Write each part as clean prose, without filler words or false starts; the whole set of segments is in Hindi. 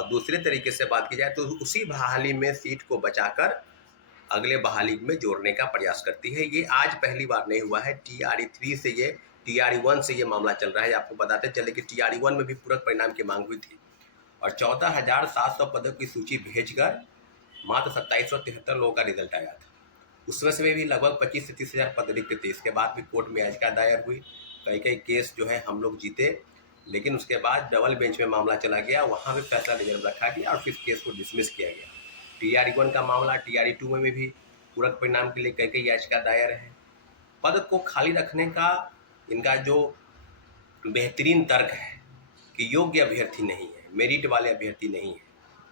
और दूसरे तरीके से बात की जाए तो उसी बहाली में सीट को बचाकर अगले बहाली में जोड़ने का प्रयास करती है। ये आज पहली बार नहीं हुआ है। TRE 3 से ये TRE 1 से ये मामला चल रहा है। आपको बताते चले कि TRE 1 में भी पूरक परिणाम की मांग हुई थी और 14,700 पदों की सूची भेजकर मात्र 2773 लोगों का रिजल्ट आया था। उसमें से भी लगभग 25 से 30,000 पद रिक्त थे। इसके बाद भी कोर्ट में याचिका दायर हुई, कई केस जो है हम लोग जीते, लेकिन उसके बाद डबल बेंच में मामला चला गया, वहाँ भी फैसला रिजर्व रखा गया और फिर केस को डिसमिस किया गया। TRE 1 का मामला, TRE 2 में भी पूरक परिणाम के लिए कई याचिका दायर है। पद को खाली रखने का इनका जो बेहतरीन तर्क है कि योग्य अभ्यर्थी नहीं है, मेरिट वाले अभ्यर्थी नहीं है,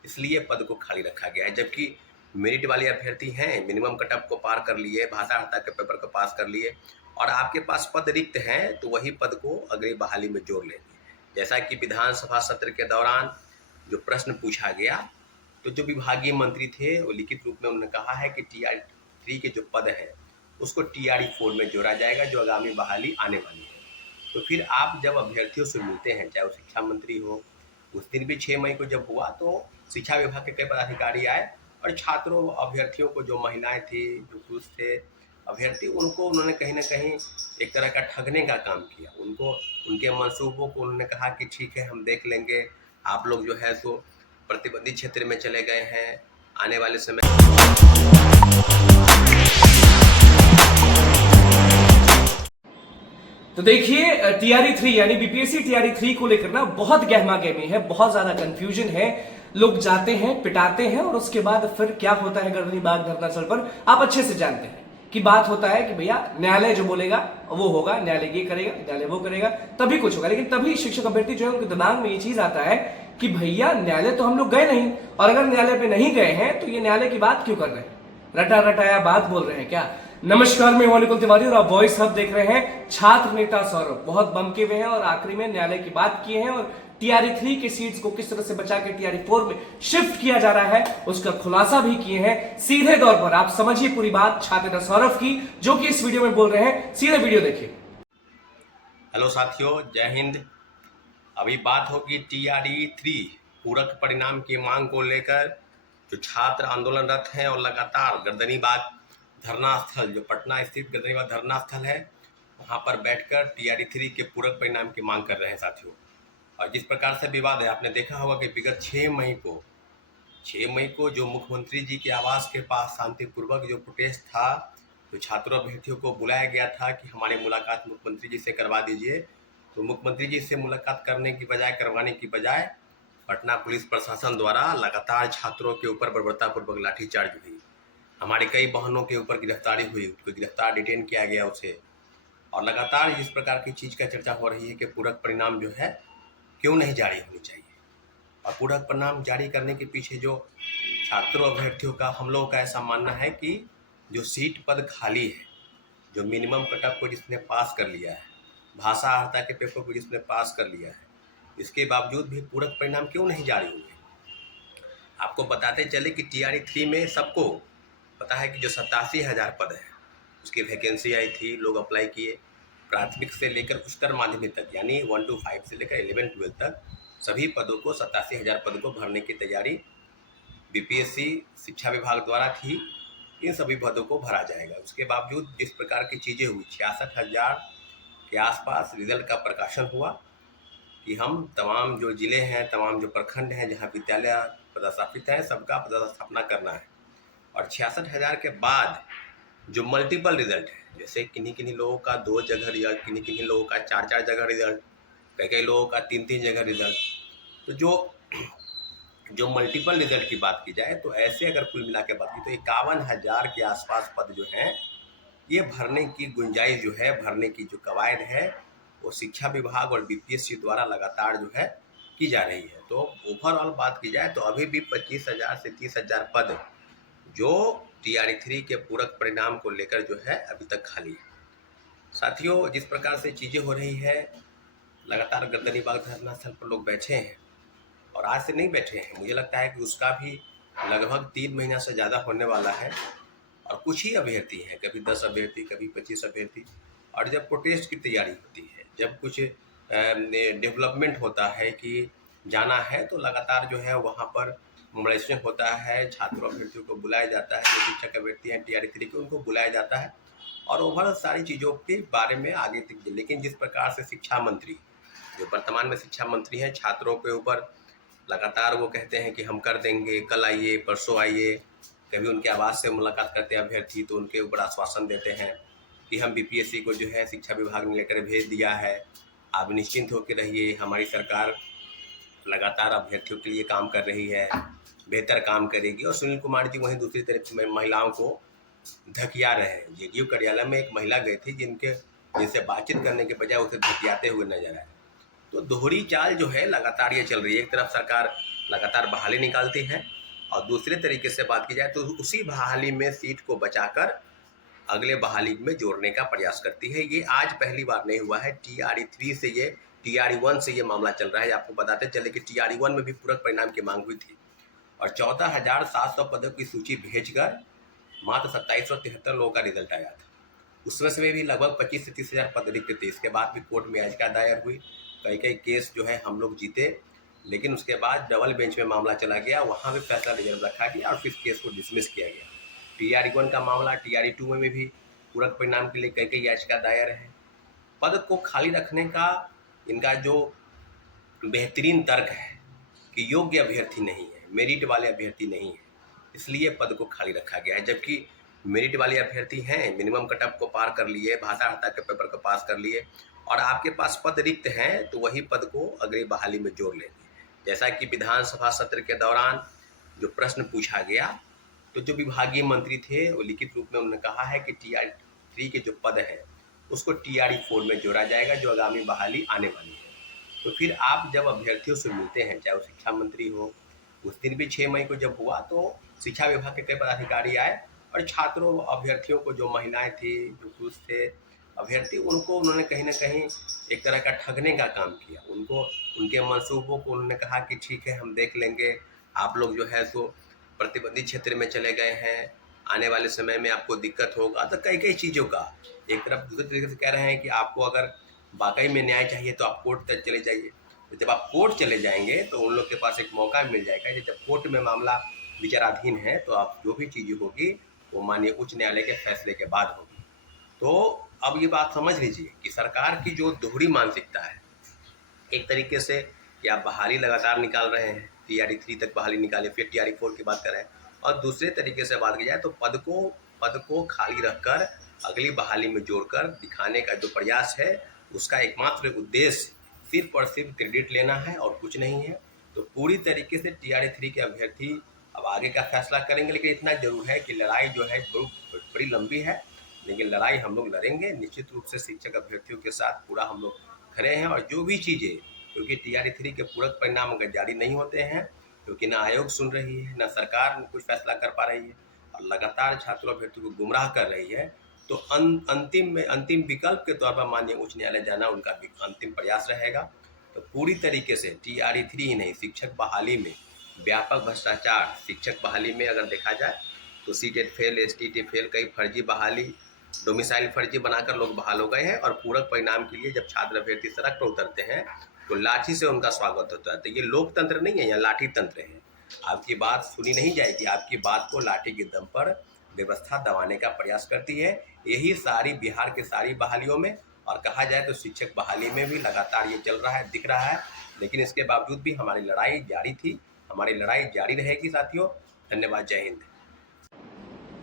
इसलिए पद को खाली रखा गया है। जबकि मेरिट वाले अभ्यर्थी हैं, मिनिमम कटअप को पार कर लिए, भाषा अर्हता के पेपर को पास कर लिए और आपके पास पद रिक्त हैं तो वही पद को अगली बहाली में जोड़ लेंगे। जैसा कि विधानसभा सत्र के दौरान जो प्रश्न पूछा गया तो जो विभागीय मंत्री थे वो लिखित रूप में उन्होंने कहा है कि TRE 3 के जो पद हैं उसको TRE 4 में जोड़ा जाएगा जो आगामी बहाली आने वाली है। तो फिर आप जब अभ्यर्थियों से मिलते हैं, चाहे वो शिक्षा मंत्री हो, उस दिन भी 6 मई को जब हुआ तो शिक्षा विभाग के कई पदाधिकारी आए और छात्रों अभ्यर्थियों को, जो महिलाएं थी, जो पुरुष थे अभ्यर्थी, उनको उन्होंने कहीं ना कहीं एक तरह का ठगने का काम किया। उनको उनके मंसूबों को उन्होंने कहा कि ठीक है हम देख लेंगे, आप लोग जो है सो प्रतिबंधित क्षेत्र में चले गए हैं, आने वाले समय तो देखिए TRE 3 यानी BPSC TRE 3 को लेकर ना बहुत गहमा गहमी है, बहुत ज्यादा कंफ्यूजन है। लोग जाते हैं, पिटाते हैं और उसके बाद फिर क्या होता है गर्दनी बाग धरनास्थल पर, आप अच्छे से जानते हैं कि बात होता है कि भैया न्यायालय जो बोलेगा वो होगा, न्यायालय ये करेगा, न्यायालय वो करेगा, तभी कुछ होगा। लेकिन तभी शिक्षक अभ्यर्थी जो है उनके दिमाग में ये चीज आता है कि भैया न्यायालय तो हम लोग गए नहीं, और अगर न्यायालय पे नहीं गए हैं तो ये न्यायालय की बात क्यों कर रहे हैं, रटा रटाया बात बोल रहे हैं क्या। नमस्कार, मैं मौलिकुल तिवारी और आप वॉइस हब देख रहे हैं। छात्र नेता सौरभ बहुत बमके हुए हैं और आखिरी में न्यायालय की बात किए हैं और TRE 3 के सीट्स को किस तरह से बचा के TRE 4 में शिफ्ट किया जा रहा है उसका खुलासा भी किए हैं। सीधे तौर पर आप समझिए पूरी बात छात्र नेता सौरभ की, जो कि इस वीडियो में बोल रहे हैं। सीधे वीडियो देखिए। हेलो साथियों, जय हिंद। अभी बात होगी TRE 3 पूरक परिणाम की मांग को लेकर। जो छात्र आंदोलनरत हैं और लगातार गर्दनीबाग धरना स्थल, जो पटना स्थित गर्दनीबाग धरना स्थल है, वहां पर बैठकर TRE 3 के पूरक परिणाम की मांग कर रहे हैं साथियों। और जिस प्रकार से विवाद है, आपने देखा होगा कि विगत 6 मई को जो मुख्यमंत्री जी के आवास के पास शांतिपूर्वक जो प्रोटेस्ट था, जो छात्रों अभ्यर्थियों को बुलाया गया था कि हमारी मुलाकात मुख्यमंत्री जी से करवा दीजिए, तो मुख्यमंत्री जी से मुलाकात करवाने की बजाय पटना पुलिस प्रशासन द्वारा लगातार छात्रों के ऊपर बर्बरतापूर्वक लाठीचार्ज हुई। हमारी कई बहनों के ऊपर गिरफ्तारी हुई, उनको गिरफ्तार डिटेन किया गया उसे। और लगातार इस प्रकार की चीज़ का चर्चा हो रही है कि पूरक परिणाम जो है क्यों नहीं जारी होनी चाहिए। और पूरक परिणाम जारी करने के पीछे जो छात्रों अभ्यर्थियों का, हम लोगों का ऐसा मानना है कि जो सीट पद खाली है, जो मिनिमम कटअप को जिसने पास कर लिया है, भाषा अर्हता के पेपर को जिसने पास कर लिया है, इसके बावजूद भी पूरक परिणाम क्यों नहीं जारी हुए। आपको बताते चले कि TRE 3 में सबको पता है कि जो 87,000 पद है उसकी वैकेंसी आई थी, लोग अप्लाई किए। प्राथमिक से लेकर उच्चतर माध्यमिक तक, यानी 1 to 5 से लेकर 11-12 तक सभी पदों को, 87,000 पद को भरने की तैयारी BPSC शिक्षा विभाग द्वारा थी। इन सभी पदों को भरा जाएगा। उसके बावजूद जिस प्रकार की चीज़ें हुई, 66,000 के आसपास रिजल्ट का प्रकाशन हुआ कि हम तमाम जो जिले हैं, तमाम जो प्रखंड हैं जहां विद्यालय पदस्थापित हैं, सबका पदस्थापना करना है। और 66,000 के बाद जो मल्टीपल रिजल्ट है, जैसे किन्हीं लोगों का 2 जगह रिजल्ट, किन्हीं लोगों का 4 जगह रिजल्ट, कई लोगों का 3 जगह रिजल्ट, तो जो मल्टीपल रिजल्ट की बात की जाए तो ऐसे अगर कुल मिला के बात की तो 51,000 के आसपास पद जो हैं, ये भरने की गुंजाइश जो है, भरने की जो कवायद है, वो शिक्षा विभाग और BPSC द्वारा लगातार जो है की जा रही है। तो ओवरऑल बात की जाए तो अभी भी 25,000 से 30,000 पद जो TRE 3 के पूरक परिणाम को लेकर जो है अभी तक खाली है। साथियों, जिस प्रकार से चीज़ें हो रही है, लगातार गर्दनीबाग धरना स्थल पर लोग बैठे हैं और आज से नहीं बैठे हैं, मुझे लगता है कि उसका भी लगभग 3 महीना से ज़्यादा होने वाला है। और कुछ ही अभ्यर्थी हैं, कभी 10 अभ्यर्थी, कभी 25 अभ्यर्थी। और जब प्रोटेस्ट की तैयारी होती है, जब कुछ डेवलपमेंट होता है कि जाना है तो लगातार जो है वहाँ पर मोबिलाइजेशन होता है, छात्रों अभ्यर्थियों को बुलाया जाता है, जो शिक्षक अभ्यर्थी हैं TRE 3 के उनको बुलाया जाता है और ओवरऑल सारी चीज़ों के बारे में आगे तक। लेकिन जिस प्रकार से शिक्षा मंत्री, जो वर्तमान में शिक्षा मंत्री हैं, छात्रों के ऊपर लगातार वो कहते हैं कि हम कर देंगे, कल आइए, परसों आइए, कभी उनके आवास से मुलाकात करते हैं अभ्यर्थी तो उनके ऊपर आश्वासन देते हैं कि हम BPSC को जो है शिक्षा विभाग ने लेकर भेज दिया है, आप निश्चिंत होकर रहिए, हमारी सरकार लगातार अभ्यर्थियों के लिए काम कर रही है, बेहतर काम करेगी। और सुनील कुमार जी वहीं दूसरी तरफ महिलाओं को धकिया रहे हैं। JDU कार्यालय में एक महिला गई थी जिनसे बातचीत करने के बजाय उसे धकियाते हुए नजर आए। तो दोहरी चाल जो है लगातार ये चल रही है। एक तरफ सरकार लगातार बहाली निकालती है और दूसरे तरीके से बात की जाए तो उसी बहाली में सीट को बचाकर अगले बहाली में जोड़ने का प्रयास करती है। ये आज पहली बार नहीं हुआ है। TRE 3 से ये TRE 1 से ये मामला चल रहा है। आपको बताते चले कि TRE 1 में भी पूरक परिणाम की मांग हुई थी और 14,700 पदों की सूची भेजकर मात्र 2773 लोगों का रिजल्ट आया था। उसमें से भी लगभग 25 से 30 हज़ार पद रिक्त थे। इसके बाद भी कोर्ट में याचिका दायर हुई, कई केस जो है हम लोग जीते, लेकिन उसके बाद डबल बेंच में मामला चला गया, वहाँ भी फैसला रिजर्व रखा गया और फिर केस को डिसमिस किया गया। TRE 1 का मामला, TRE 2 में भी पूरक परिणाम के लिए कई याचिका दायर है। पद को खाली रखने का इनका जो बेहतरीन तर्क है कि योग्य अभ्यर्थी नहीं है, मेरिट वाले अभ्यर्थी नहीं है, इसलिए पद को खाली रखा गया है। जबकि मेरिट वाले अभ्यर्थी हैं, मिनिमम कटअप को पार कर लिए, भाषा हत्या के पेपर को पास कर लिए और आपके पास पद रिक्त हैं तो वही पद को अगली बहाली में जोड़ लेंगे। जैसा कि विधानसभा सत्र के दौरान जो प्रश्न पूछा गया तो जो विभागीय मंत्री थे वो लिखित रूप में उन्होंने कहा है कि TRE 3 के जो पद है उसको TRE 4 में जोड़ा जाएगा जो आगामी बहाली आने वाली है। तो फिर आप जब अभ्यर्थियों से मिलते हैं, चाहे वो शिक्षा मंत्री हो, उस दिन भी 6 मई को जब हुआ तो शिक्षा विभाग के कई पदाधिकारी आए और छात्रों अभ्यर्थियों को, जो महिलाएं थी, जो पुरुष थे अभ्यर्थी, उनको उन्होंने कहीं ना कहीं एक तरह का ठगने का काम किया। उनको उनके मंसूबों को उन्होंने कहा कि ठीक है हम देख लेंगे, आप लोग जो है तो प्रतिबंधित क्षेत्र में चले गए हैं, आने वाले समय में आपको दिक्कत होगा। तो कई चीज़ों का एक तरफ दूसरे तरीके से कह रहे हैं कि आपको अगर वाकई में न्याय चाहिए तो आप कोर्ट तक चले जाइए। तो जब आप कोर्ट चले जाएंगे तो उन लोग के पास एक मौका मिल जाएगा कि जब कोर्ट में मामला विचाराधीन है तो आप जो भी चीज़ें होगी वो माननीय उच्च न्यायालय के फैसले के बाद होगी। तो अब ये बात समझ लीजिए कि सरकार की जो दोहरी मानसिकता है, एक तरीके से कि आप बहाली लगातार निकाल रहे हैं, TRE 3 तक बहाली निकाले, फिर TRE 4 की बात कर रहे हैं, और दूसरे तरीके से बात की जाए तो पद को खाली रखकर अगली बहाली में जोड़कर दिखाने का जो प्रयास है उसका एकमात्र उद्देश्य सिर्फ और सिर्फ क्रेडिट लेना है और कुछ नहीं है। तो पूरी तरीके से TRE 3 के अभ्यर्थी अब आगे का फैसला करेंगे, लेकिन इतना जरूर है कि लड़ाई जो है बड़ी लंबी है, लेकिन लड़ाई हम लोग लड़ेंगे। निश्चित रूप से शिक्षक अभ्यर्थियों के साथ पूरा हम लोग खड़े हैं और जो भी चीज़ें, क्योंकि TRE 3 के पूरक परिणाम अगर जारी नहीं होते हैं, क्योंकि ना आयोग सुन रही है, ना सरकार कुछ फैसला कर पा रही है और लगातार छात्रों अभ्यर्थियों को गुमराह कर रही है, तो अंतिम विकल्प के तौर पर माननीय उच्च न्यायालय जाना उनका अंतिम प्रयास रहेगा। तो पूरी तरीके से TRE 3 ही नहीं, शिक्षक बहाली में व्यापक भ्रष्टाचार, शिक्षक बहाली में अगर देखा जाए तो CTET फेल, STT फेल, कई फर्जी बहाली, डोमिसाइल फर्जी बनाकर लोग बहाल हो गए हैं। और पूरक परिणाम के लिए जब छात्र अभ्यर्थी सड़क पर उतरते हैं तो लाठी से उनका स्वागत होता है। तो ये लोकतंत्र नहीं है, यह लाठी तंत्र है। आपकी बात सुनी नहीं जाएगी, आपकी बात को लाठी के दम पर व्यवस्था दबाने का प्रयास करती है। यही सारी बिहार के सारी बहालियों में, और कहा जाए तो शिक्षक बहाली में भी लगातार ये चल रहा है, दिख रहा है। लेकिन इसके बावजूद भी हमारी लड़ाई जारी थी, हमारी लड़ाई जारी रहेगी साथियों। धन्यवाद, जय हिंद।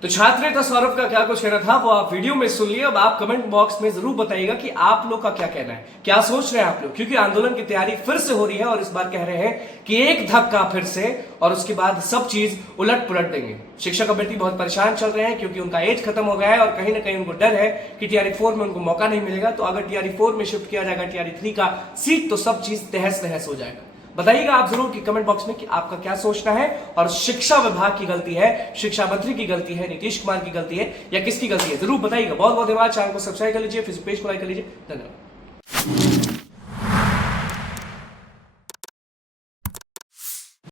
तो छात्र नेता सौरभ का क्या कुछ कहना था वो आप वीडियो में सुन लिए। अब आप कमेंट बॉक्स में जरूर बताइएगा कि आप लोग का क्या कहना है, क्या सोच रहे हैं आप लोग, क्योंकि आंदोलन की तैयारी फिर से हो रही है और इस बार कह रहे हैं कि एक धक्का फिर से और उसके बाद सब चीज उलट पुलट देंगे। शिक्षक अभ्यर्थी बहुत परेशान चल रहे हैं क्योंकि उनका एज खत्म हो गया है और कहीं ना कहीं उनको डर है कि TRE 4 में उनको मौका नहीं मिलेगा। तो अगर TRE 4 में शिफ्ट किया जाएगा TRE 3 का सीट तो सब चीज तहस नहस हो जाएगा। बताइएगा आप जरूर कि कमेंट बॉक्स में कि आपका क्या सोचना है और शिक्षा विभाग की गलती है, शिक्षा मंत्री की गलती है, नीतीश कुमार की गलती है या किसकी गलती है, जरूर बताइएगा। बहुत बहुत धन्यवाद। चैनल को सब्सक्राइब कर लीजिए, फेसबुक पेज को लाइक कर लीजिए। धन्यवाद।